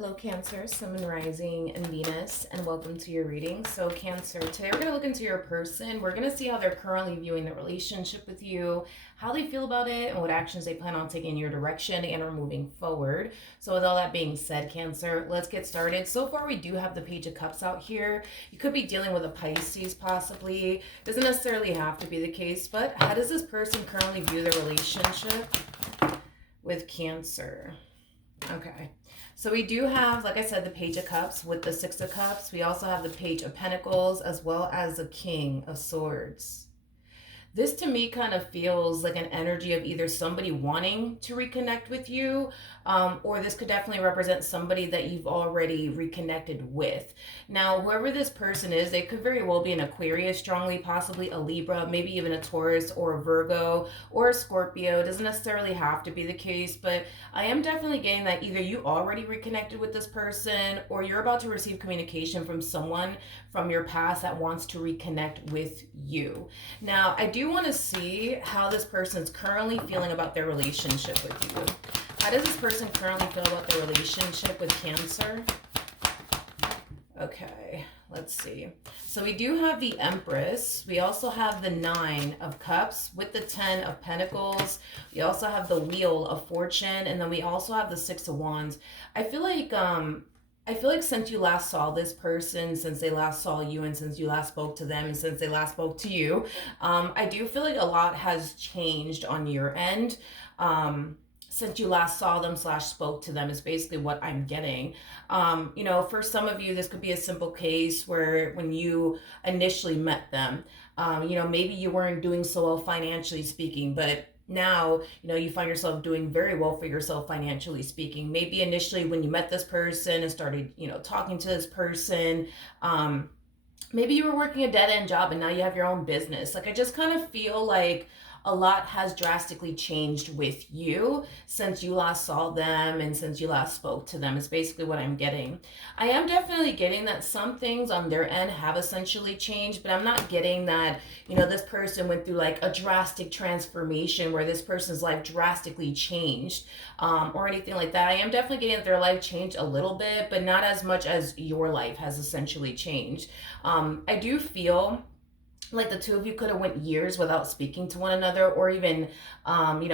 Hello Cancer, Sun, Moon, Rising, and Venus, and welcome to your reading. So Cancer, today we're going to look into your person. We're going to see how they're currently viewing the relationship with you, how they feel about it, and what actions they plan on taking in your direction and are moving forward. So with all that being said, Cancer, let's get started. So far we do have the Page of Cups out here. You could be dealing with a Pisces possibly. Doesn't necessarily have to be the case, but how does this person currently view their relationship with Cancer? Okay, so we do have, like I said, the Page of Cups with the Six of Cups. We also have the Page of Pentacles as well as the King of Swords. This to me kind of feels like an energy of either somebody wanting to reconnect with you, or this could definitely represent somebody that you've already reconnected with. Now, whoever this person is, they could very well be an Aquarius strongly, possibly a Libra, maybe even a Taurus or a Virgo or a Scorpio. It doesn't necessarily have to be the case, but I am definitely getting that either you already reconnected with this person or you're about to receive communication from someone from your past that wants to reconnect with you. Now, I do want to see how this person is currently feeling about their relationship with you. How does this person currently feel about their relationship with Cancer? Okay, let's see. So we do have the Empress. We also have the Nine of Cups with the Ten of Pentacles. We also have the Wheel of Fortune, and then we also have the Six of Wands. I feel like since you last saw this person, since they last saw you, and since you last spoke to them, and since they last spoke to you, I do feel like a lot has changed on your end. Since you last saw them / spoke to them is basically what I'm getting. For some of you, this could be a simple case where when you initially met them, maybe you weren't doing so well financially speaking, but now, you find yourself doing very well for yourself financially speaking. Maybe initially when you met this person and started, talking to this person, maybe you were working a dead-end job and now you have your own business. Like, I just kind of feel like a lot has drastically changed with you since you last saw them and since you last spoke to them is basically what I'm getting. I am definitely getting that some things on their end have essentially changed, but I'm not getting that, this person went through like a drastic transformation where this person's life drastically changed or anything like that. I am definitely getting that their life changed a little bit, but not as much as your life has essentially changed. I do feel like the two of you could have went years without speaking to one another or even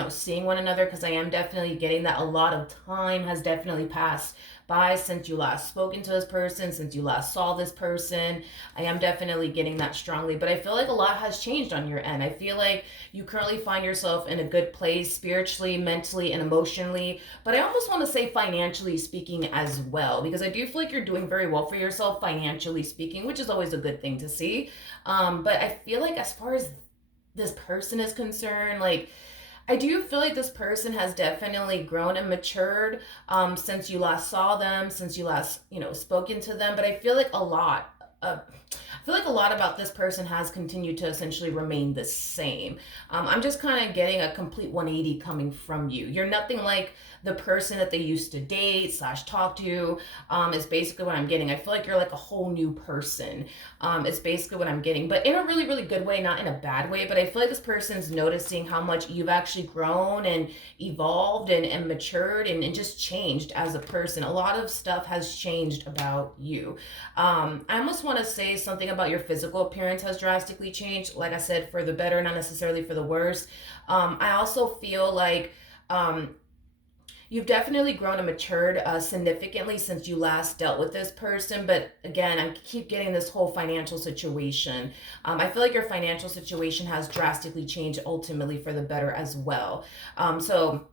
seeing one another, because I am definitely getting that a lot of time has definitely passed by since you last spoken to this person, since you last saw this person. I am definitely getting that strongly, but I feel like a lot has changed on your end. I feel like you currently find yourself in a good place spiritually, mentally, and emotionally, but I almost want to say financially speaking as well, because I do feel like you're doing very well for yourself financially speaking, which is always a good thing to see. But I feel like as far as this person is concerned, like, I do feel like this person has definitely grown and matured since you last saw them, since you last, spoken to them. But I feel like I feel like a lot about this person has continued to essentially remain the same. I'm just kind of getting a complete 180 coming from you. You're nothing like the person that they used to date / talk to, is basically what I'm getting. I feel like you're like a whole new person, is basically what I'm getting, but in a really, really good way, not in a bad way. But I feel like this person's noticing how much you've actually grown and evolved and matured and just changed as a person. A lot of stuff has changed about you. I almost want to say something about your physical appearance has drastically changed. Like I said, for the better, not necessarily for the worse. I also feel like you've definitely grown and matured significantly since you last dealt with this person. But again, I keep getting this whole financial situation. I feel like your financial situation has drastically changed ultimately for the better as well. So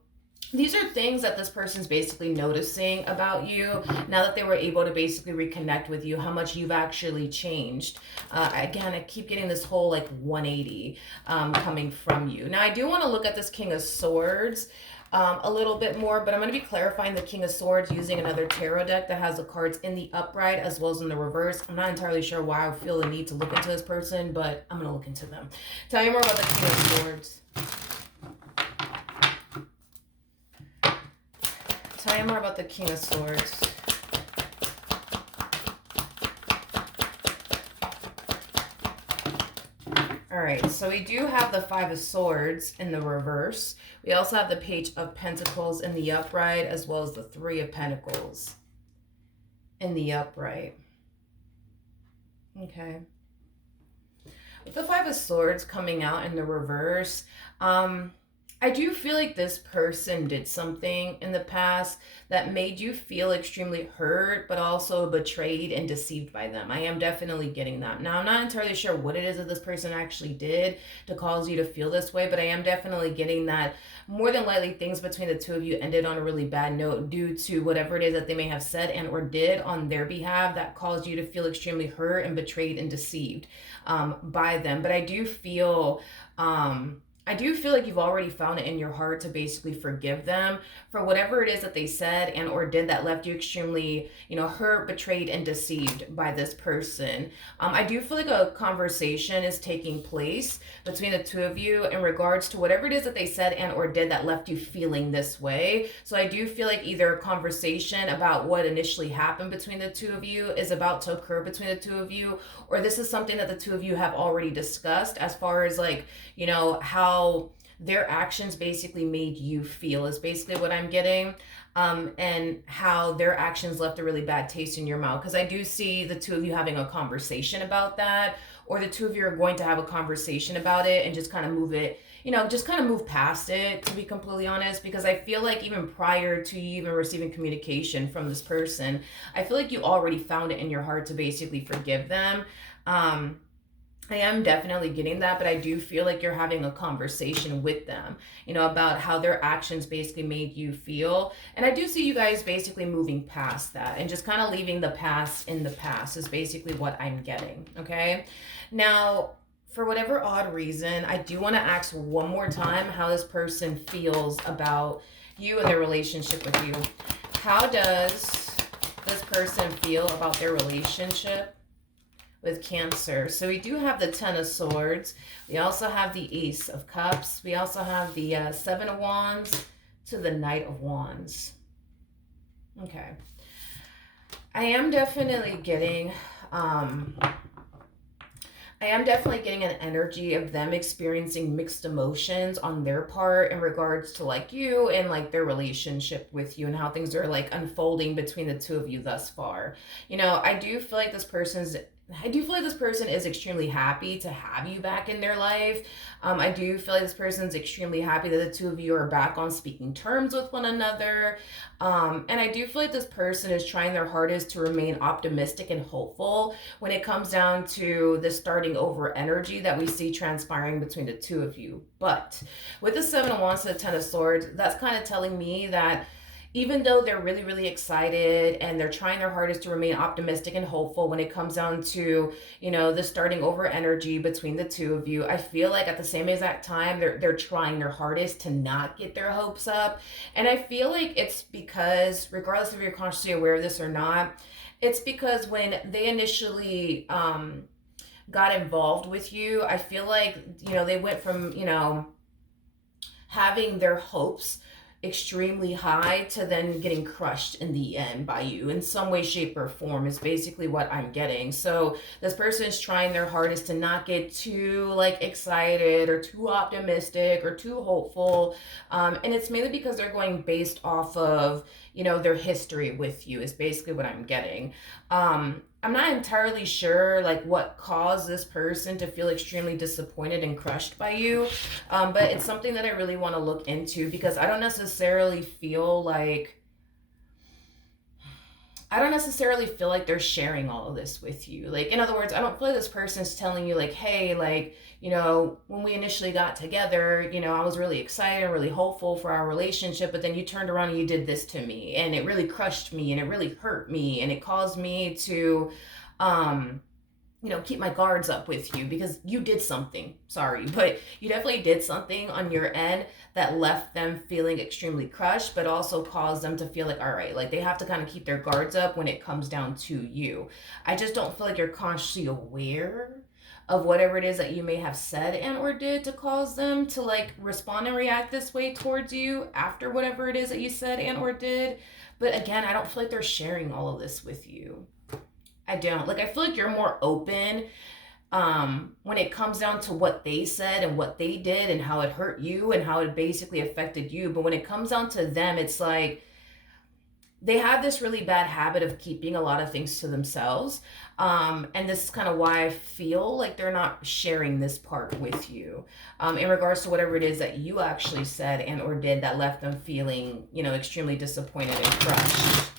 these are things that this person's basically noticing about you now that they were able to basically reconnect with you, how much you've actually changed. Again, I keep getting this whole like 180 coming from you. Now, I do want to look at this King of Swords a little bit more, but I'm going to be clarifying the King of Swords using another tarot deck that has the cards in the upright as well as in the reverse. I'm not entirely sure why I feel the need to look into this person, but I'm going to look into them. Tell me more about the King of Swords. Tell me more about the King of Swords. All right, so we do have the Five of Swords in the reverse. We also have the Page of Pentacles in the upright, as well as the Three of Pentacles. in the upright. Okay. With the Five of Swords coming out in the reverse, um, I do feel like this person did something in the past that made you feel extremely hurt, but also betrayed and deceived by them. I am definitely getting that. Now, I'm not entirely sure what it is that this person actually did to cause you to feel this way, but I am definitely getting that more than likely things between the two of you ended on a really bad note due to whatever it is that they may have said and or did on their behalf that caused you to feel extremely hurt and betrayed and deceived by them. But I do feel like you've already found it in your heart to basically forgive them for whatever it is that they said and or did that left you extremely, hurt, betrayed, and deceived by this person. I do feel like a conversation is taking place between the two of you in regards to whatever it is that they said and or did that left you feeling this way. So I do feel like either a conversation about what initially happened between the two of you is about to occur between the two of you, or this is something that the two of you have already discussed as far as like, how their actions basically made you feel is basically what I'm getting. And how their actions left a really bad taste in your mouth. Because I do see the two of you having a conversation about that, or the two of you are going to have a conversation about it and just kind of move it, just kind of move past it, to be completely honest. Because I feel like even prior to you even receiving communication from this person, I feel like you already found it in your heart to basically forgive them. I am definitely getting that, but I do feel like you're having a conversation with them, about how their actions basically made you feel. And I do see you guys basically moving past that and just kind of leaving the past in the past is basically what I'm getting. Okay. Now, for whatever odd reason, I do want to ask one more time how this person feels about you and their relationship with you. How does this person feel about their relationship with Cancer? So we do have the Ten of Swords. We also have the Ace of Cups. We also have the Seven of Wands to the Knight of Wands. Okay. I am definitely getting an energy of them experiencing mixed emotions on their part in regards to like you and like their relationship with you and how things are like unfolding between the two of you thus far. I do feel like this person is extremely happy to have you back in their life. I do feel like this person's extremely happy that the two of you are back on speaking terms with one another. And I do feel like this person is trying their hardest to remain optimistic and hopeful when it comes down to the starting over energy that we see transpiring between the two of you. But with the Seven of Wands to the Ten of Swords, that's kind of telling me that even though they're really, really excited and they're trying their hardest to remain optimistic and hopeful when it comes down to, the starting over energy between the two of you, I feel like at the same exact time, they're trying their hardest to not get their hopes up. And I feel like it's because, regardless if you're consciously aware of this or not, it's because when they initially got involved with you, I feel like, they went from, having their hopes extremely high to then getting crushed in the end by you in some way, shape, or form is basically what I'm getting. So this person is trying their hardest to not get too like excited or too optimistic or too hopeful. And it's mainly because they're going based off of, their history with you is basically what I'm getting. I'm not entirely sure like what caused this person to feel extremely disappointed and crushed by you. But it's something that I really want to look into because I don't necessarily feel like they're sharing all of this with you. Like, in other words, I don't feel like this person's telling you like, hey, like, when we initially got together, I was really excited and really hopeful for our relationship, but then you turned around and you did this to me and it really crushed me and it really hurt me and it caused me to, keep my guards up with you because you did something. Sorry, but you definitely did something on your end that left them feeling extremely crushed, but also caused them to feel like, all right, like they have to kind of keep their guards up when it comes down to you. I just don't feel like you're consciously aware of whatever it is that you may have said and or did to cause them to like respond and react this way towards you after whatever it is that you said and or did. But again, I don't feel like they're sharing all of this with you. I don't. Like, I feel like you're more open when it comes down to what they said and what they did and how it hurt you and how it basically affected you. But when it comes down to them, it's like they have this really bad habit of keeping a lot of things to themselves. And this is kind of why I feel like they're not sharing this part with you, in regards to whatever it is that you actually said and or did that left them feeling, extremely disappointed and crushed.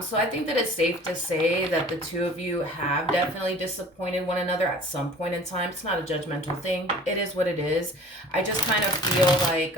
So I think that it's safe to say that the two of you have definitely disappointed one another at some point in time. It's not a judgmental thing. It is what it is. I just kind of feel like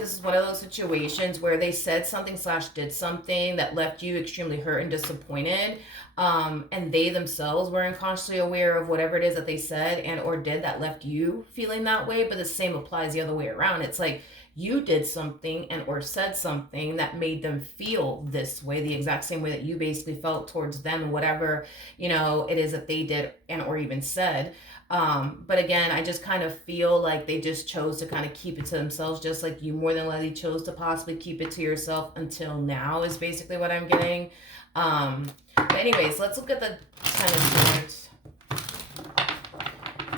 this is one of those situations where they said something slash did something that left you extremely hurt and disappointed. And they themselves weren't consciously aware of whatever it is that they said and or did that left you feeling that way. But the same applies the other way around. It's like you did something and or said something that made them feel this way, the exact same way that you basically felt towards them and whatever, it is that they did and or even said. But again, I just kind of feel like they just chose to kind of keep it to themselves, just like you more than likely chose to possibly keep it to yourself until now, is basically what I'm getting. But anyways, let's look at the Ten of Swords.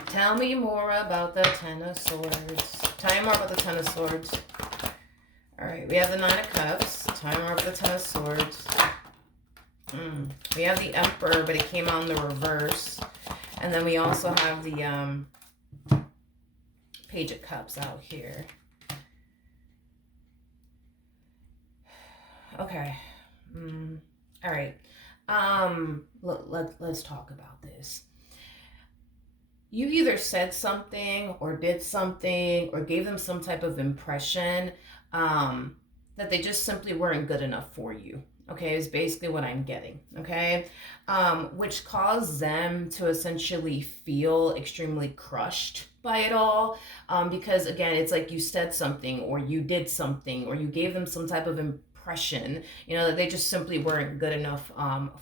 Tell me more about the Ten of Swords. Tell me more about the Ten of Swords. All right, we have the Nine of Cups. Tell me more about the Ten of Swords. We have the Emperor, but it came out in the reverse. And then we also have the Page of Cups out here. Okay. All right. Let's talk about this. You either said something or did something or gave them some type of impression that they just simply weren't good enough for you. Okay, is basically what I'm getting. Okay, which caused them to essentially feel extremely crushed by it all, because again, it's like you said something or you did something or you gave them some type of impression, that they just simply weren't good enough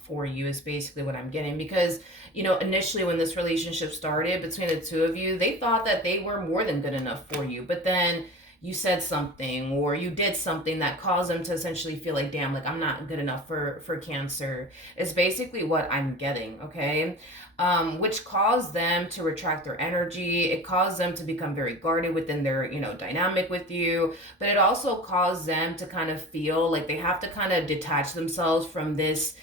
for you, is basically what I'm getting. Because initially when this relationship started between the two of you, they thought that they were more than good enough for you, but then you said something or you did something that caused them to essentially feel like, damn, like I'm not good enough for Cancer, is basically what I'm getting. Okay, which caused them to retract their energy. It caused them to become very guarded within their dynamic with you, but it also caused them to kind of feel like they have to kind of detach themselves from this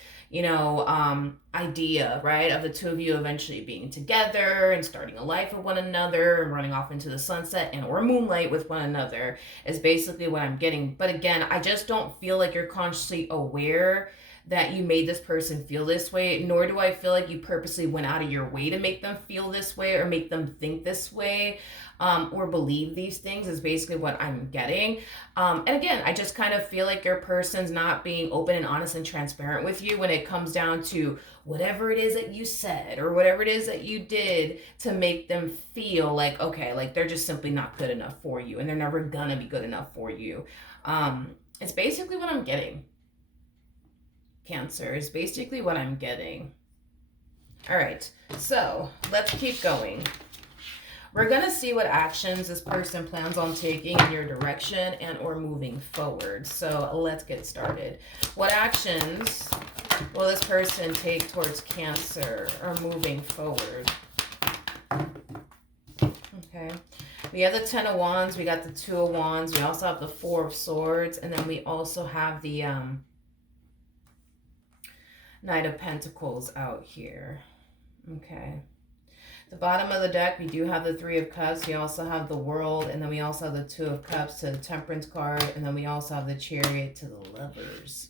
idea, right, of the two of you eventually being together and starting a life with one another and running off into the sunset and or moonlight with one another, is basically what I'm getting. But again, I just don't feel like you're consciously aware that you made this person feel this way, nor do I feel like you purposely went out of your way to make them feel this way or make them think this way, or believe these things, is basically what I'm getting. And again, I just kind of feel like your person's not being open and honest and transparent with you when it comes down to whatever it is that you said or whatever it is that you did to make them feel like, okay, like they're just simply not good enough for you and they're never gonna be good enough for you. It's basically what I'm getting. Cancer is basically what I'm getting. All right, so let's keep going. We're going to see what actions this person plans on taking in your direction and or moving forward. So let's get started. What actions will this person take towards Cancer or moving forward? Okay. We have the Ten of Wands. We got the Two of Wands. We also have the Four of Swords. And then we also have the Knight of Pentacles out here. Okay. The bottom of the deck, we do have the Three of Cups. We also have the World, and then we also have the Two of Cups to the Temperance card, and then we also have the Chariot to the Lovers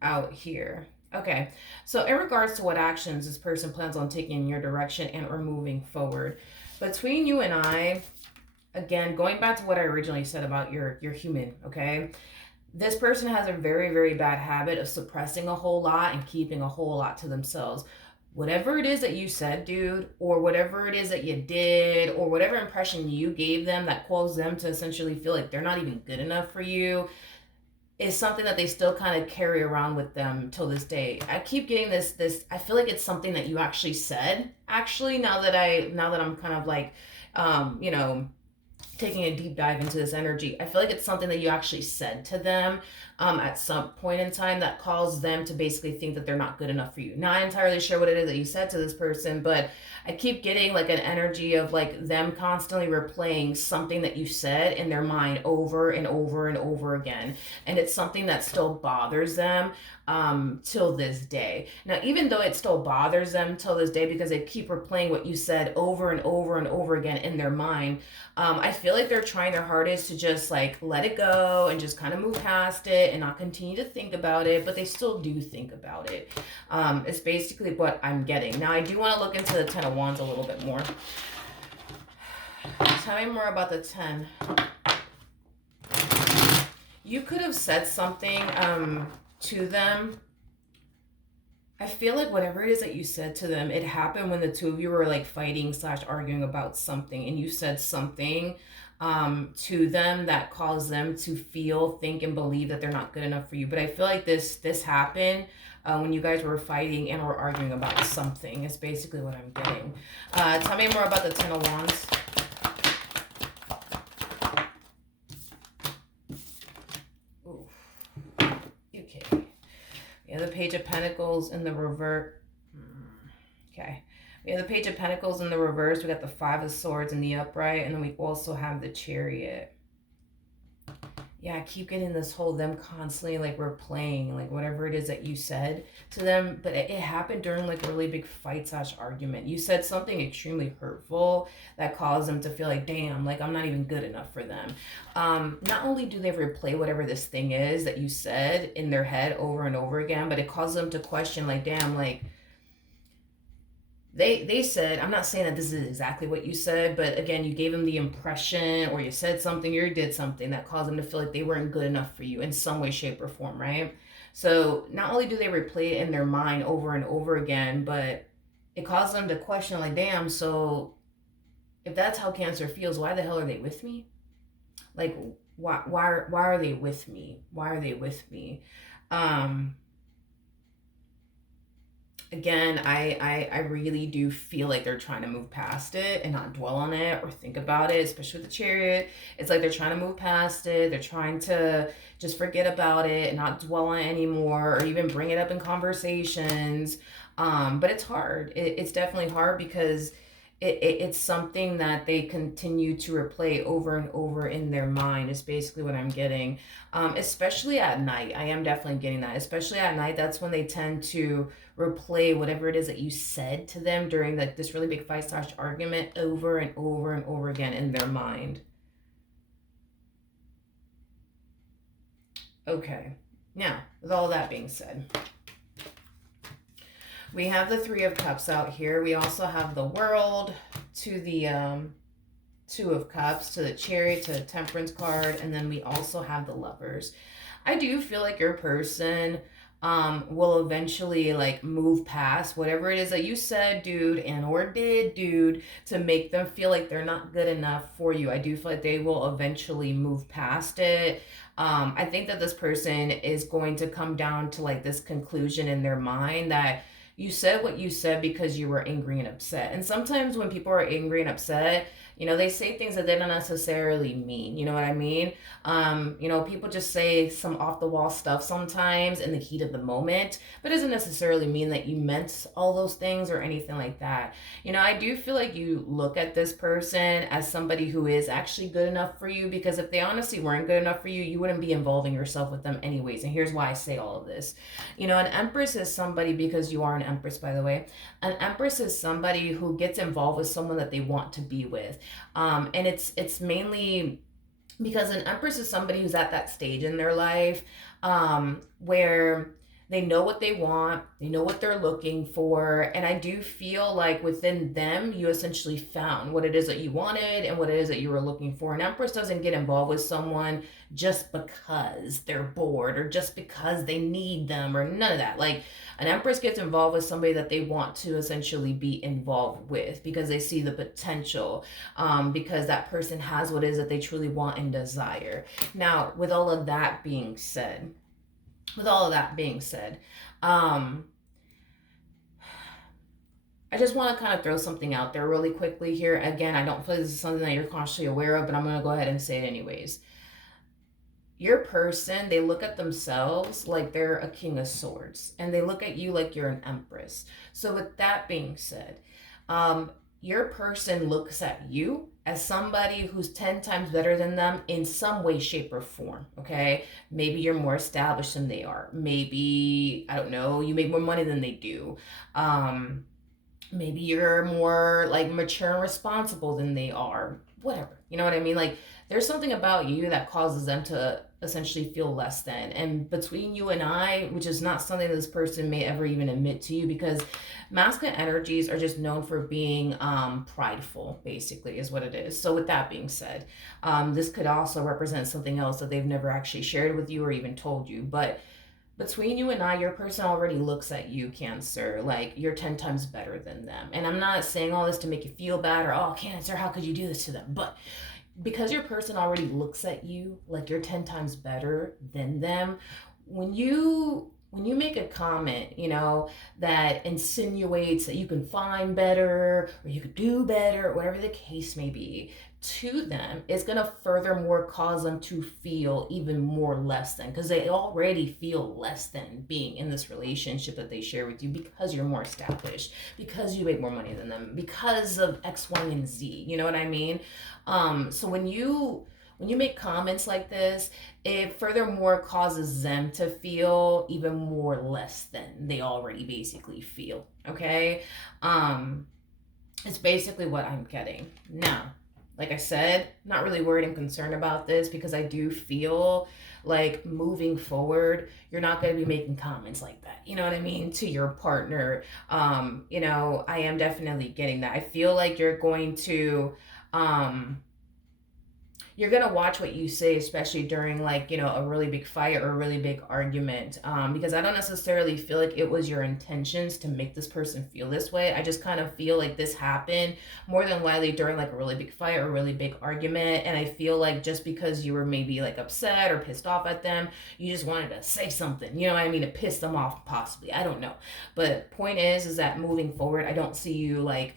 out here. Okay, so in regards to what actions this person plans on taking in your direction and or moving forward, between you and I, again, going back to what I originally said about your human, okay? This person has a very, very bad habit of suppressing a whole lot and keeping a whole lot to themselves. Whatever it is that you said, dude, or whatever it is that you did, or whatever impression you gave them that caused them to essentially feel like they're not even good enough for you, is something that they still kind of carry around with them till this day. I keep getting this, I feel like it's something that you actually said, actually, now that I'm kind of like, taking a deep dive into this energy, I feel like it's something that you actually said to them at some point in time that caused them to basically think that they're not good enough for you. Not entirely sure what it is that you said to this person, but I keep getting like an energy of like them constantly replaying something that you said in their mind over and over and over again. And it's something that still bothers them till this day. Now, even though it still bothers them till this day because they keep replaying what you said over and over and over again in their mind, I feel like they're trying their hardest to just like let it go and just kind of move past it and not continue to think about it, but they still do think about it. It's basically what I'm getting. Now, I do want to look into the Ten of Wands a little bit more. Tell me more about the 10. You could have said something to them. I feel like whatever it is that you said to them, it happened when the two of you were like fighting / arguing about something, and you said something to them that caused them to feel, think, and believe that they're not good enough for you. But I feel like this happened when you guys were fighting and were arguing about something. It's basically what I'm getting. Tell me more about the Ten of Wands. We have the Page of Pentacles in the reverse. Okay. We have the Page of Pentacles in the reverse. We got the Five of Swords in the upright. And then we also have the Chariot. Yeah, I keep getting this whole them constantly like replaying like whatever it is that you said to them. But it happened during like a really big fight / argument. You said something extremely hurtful that caused them to feel like, damn, like I'm not even good enough for them. Not only do they replay whatever this thing is that you said in their head over and over again, but it causes them to question like, damn, like they said, I'm not saying that this is exactly what you said, but again, you gave them the impression or you said something or you did something that caused them to feel like they weren't good enough for you in some way, shape, or form, right? So not only do they replay it in their mind over and over again, but it caused them to question like, damn, so if that's how Cancer feels, why the hell are they with me? Like, why are they with me? Why are they with me? Again, I really do feel like they're trying to move past it and not dwell on it or think about it, especially with the Chariot. It's like they're trying to move past it. They're trying to just forget about it and not dwell on it anymore or even bring it up in conversations. But it's hard. It's definitely hard because it's something that they continue to replay over and over in their mind is basically what I'm getting. Especially at night. I am definitely getting that. Especially at night, that's when they tend to replay whatever it is that you said to them during like this really big fight / argument over and over and over again in their mind. Okay. Now, with all that being said, we have the Three of Cups out here. We also have the World to the Two of Cups, to the Chariot, to the Temperance card, and then we also have the Lovers. I do feel like your person will eventually like move past whatever it is that you said, dude, and or did, dude, to make them feel like they're not good enough for you. I do feel like they will eventually move past it. I think that this person is going to come down to like this conclusion in their mind that you said what you said because you were angry and upset. And sometimes when people are angry and upset, you know, they say things that they don't necessarily mean. You know what I mean? You know, people just say some off the wall stuff sometimes in the heat of the moment, but it doesn't necessarily mean that you meant all those things or anything like that. You know, I do feel like you look at this person as somebody who is actually good enough for you, because if they honestly weren't good enough for you, you wouldn't be involving yourself with them anyways. And here's why I say all of this. You know, an Empress is somebody, because you are an Empress, by the way, an Empress is somebody who gets involved with someone that they want to be with. And it's mainly because an Empress is somebody who's at that stage in their life where they know what they want, they know what they're looking for, and I do feel like within them, you essentially found what it is that you wanted and what it is that you were looking for. An Empress doesn't get involved with someone just because they're bored or just because they need them or none of that. Like, an Empress gets involved with somebody that they want to essentially be involved with because they see the potential, because that person has what it is that they truly want and desire. Now, with all of that being said, um, I just want to kind of throw something out there really quickly here. Again, I don't feel like this is something that you're consciously aware of, but I'm going to go ahead and say it anyways. Your person, they look at themselves like they're a king of swords, and they look at you like you're an empress. So, with that being said, um, your person looks at you as somebody who's 10 times better than them in some way, shape, or form. Okay. Maybe you're more established than they are. Maybe, I don't know, you make more money than they do. Um, Maybe you're more like mature and responsible than they are, whatever, you know what I mean? Like, there's something about you that causes them to essentially feel less than. And between you and I, which is not something this person may ever even admit to you, because masculine energies are just known for being prideful, basically is what it is. So with that being said, this could also represent something else that they've never actually shared with you or even told you. But between you and I, your person already looks at you, Cancer, like you're 10 times better than them. And I'm not saying all this to make you feel bad or, oh, Cancer, how could you do this to them? But because your person already looks at you like you're 10 times better than them, when you make a comment, that insinuates that you can find better or you could do better, whatever the case may be, to them, it's going to furthermore cause them to feel even more less than, because they already feel less than being in this relationship that they share with you, because you're more established, because you make more money than them, because of X, Y, and Z. You know what I mean? So when you make comments like this, it furthermore causes them to feel even more less than they already basically feel. Okay? It's basically what I'm getting. Now, like I said, not really worried and concerned about this, because I do feel like moving forward, you're not going to be making comments like that. You know what I mean? To your partner. I am definitely getting that. I feel like um, you're gonna watch what you say, especially during, like, a really big fight or a really big argument, because I don't necessarily feel like it was your intentions to make this person feel this way. I just kind of feel like this happened more than likely during like a really big fight or a really big argument, and I feel like just because you were maybe like upset or pissed off at them, you just wanted to say something, you know what I mean, to piss them off, possibly, I don't know. But point is that moving forward, I don't see you like,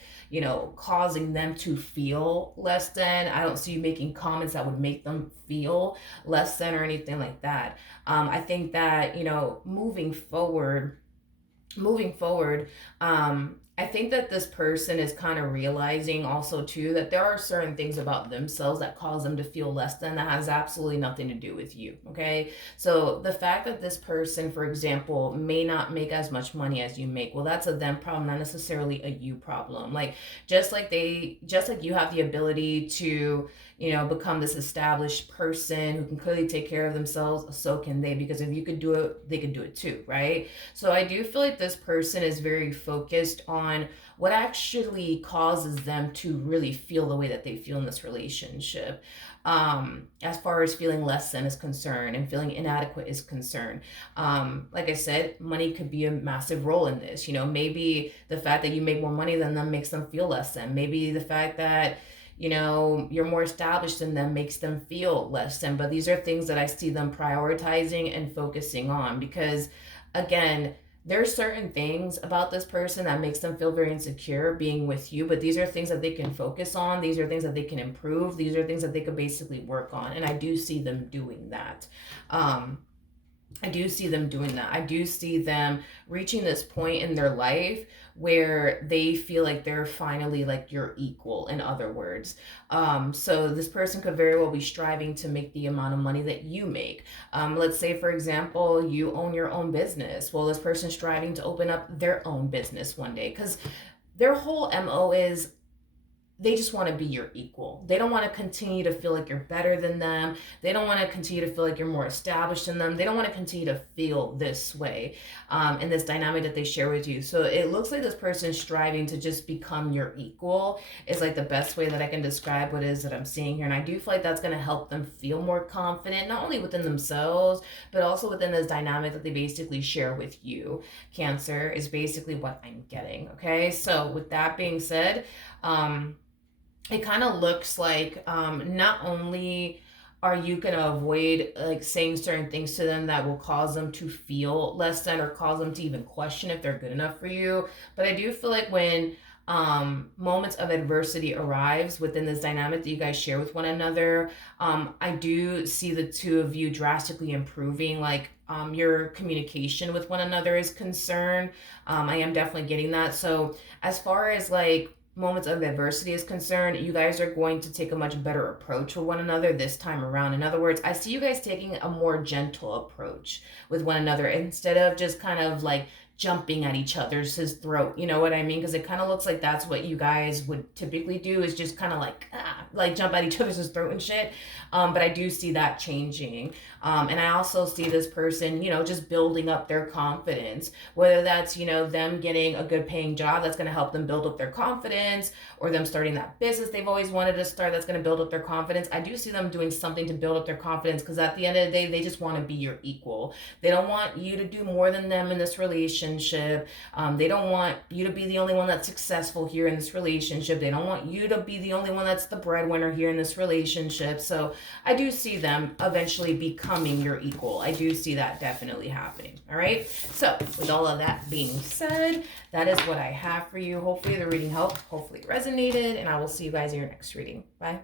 causing them to feel less than. I don't see you making comments that would make them feel less than or anything like that. I think that, moving forward, I think that this person is kind of realizing also too that there are certain things about themselves that cause them to feel less than, that has absolutely nothing to do with you. Okay, so the fact that this person, for example, may not make as much money as you make, well, that's a them problem, not necessarily a you problem. Like, just like you have the ability to, become this established person who can clearly take care of themselves, so can they, because if you could do it, they could do it too, right? So I do feel like this person is very focused on what actually causes them to really feel the way that they feel in this relationship. As far as feeling less than is concerned and feeling inadequate is concerned. Like I said, money could be a massive role in this. Maybe the fact that you make more money than them makes them feel less than. Maybe the fact that you're more established than them makes them feel less than. But these are things that I see them prioritizing and focusing on, because, again, there's certain things about this person that makes them feel very insecure being with you, but these are things that they can focus on. These are things that they can improve. These are things that they could basically work on. And I do see them doing that. I do see them doing that. I do see them reaching this point in their life where they feel like they're finally like your equal, in other words. So this person could very well be striving to make the amount of money that you make. Let's say, for example, you own your own business. Well, this person's striving to open up their own business one day, because their whole MO is they just want to be your equal. They don't want to continue to feel like you're better than them. They don't want to continue to feel like you're more established than them. They don't want to continue to feel this way, in this dynamic that they share with you. So it looks like this person is striving to just become your equal, is like the best way that I can describe what it is that I'm seeing here. And I do feel like that's going to help them feel more confident, not only within themselves, but also within this dynamic that they basically share with you. Cancer is basically what I'm getting. Okay, so with that being said, it kind of looks like, not only are you going to avoid like saying certain things to them that will cause them to feel less than or cause them to even question if they're good enough for you? But I do feel like when moments of adversity arrives within this dynamic that you guys share with one another, I do see the two of you drastically improving. Like your communication with one another is concerned. I am definitely getting that. So as far as like moments of adversity is concerned, you guys are going to take a much better approach with one another this time around. In other words, I see you guys taking a more gentle approach with one another instead of just kind of like jumping at each other's his throat. You know what I mean? Because it kind of looks like that's what you guys would typically do, is just kind of like jump at each other's throat and shit. But I do see that changing. And I also see this person, you know, just building up their confidence, whether that's, you know, them getting a good paying job that's going to help them build up their confidence, or them starting that business they've always wanted to start that's going to build up their confidence. I do see them doing something to build up their confidence, because at the end of the day, they just want to be your equal. They don't want you to do more than them in this relationship. They don't want you to be the only one that's successful here in this relationship. They don't want you to be the only one that's the breadwinner here in this relationship. So I do see them eventually becoming your equal. I do see that definitely happening. All right. So with all of that being said, that is what I have for you. Hopefully the reading helped. Hopefully it resonated. And I will see you guys in your next reading. Bye.